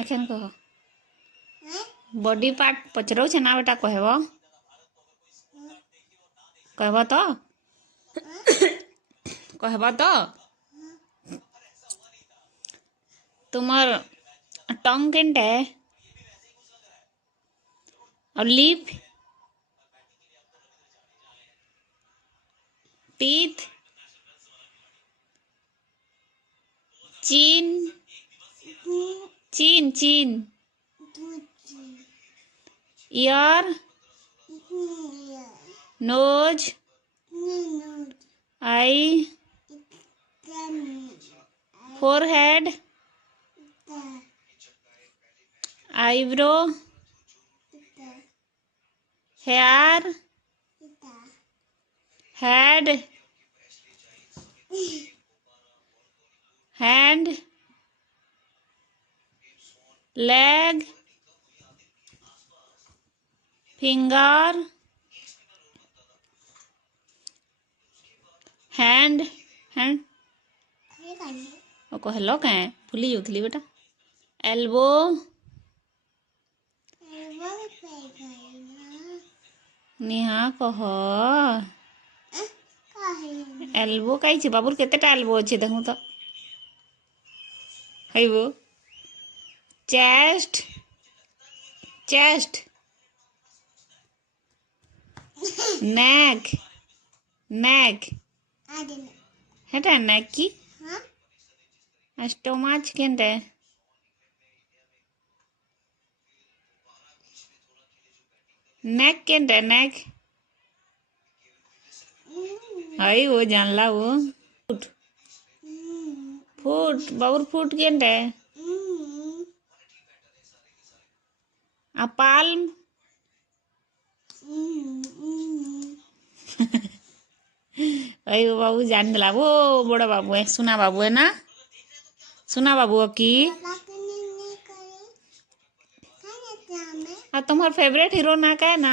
एखन कह body part पचरौ छे ना बेटा कहब तो कहब तो तुमर टंग केनटे और lip teeth chin chin chin ear nose eye forehead eyebrow hair head hand leg finger hand hand कहल कहीं भूली जाऊली बेटा एल्बो निहा कह एल्बो कही बाबूर केतेटा एल्बो अच्छे देखूँ तो हेबो चेस्ट चेस्ट नेक नेक हेटा नेक की स्टोमाच केंटे नेक केंटे नेक हई वो जानला वो फुट फुट बाबूर फुट केंटे आ पाल्म अरे वो बाबू जान दिला वो बड़ा बाबू है सुना बाबू है ना सुना बाबू की तुम्हार फेवरेट हीरो ना का है ना।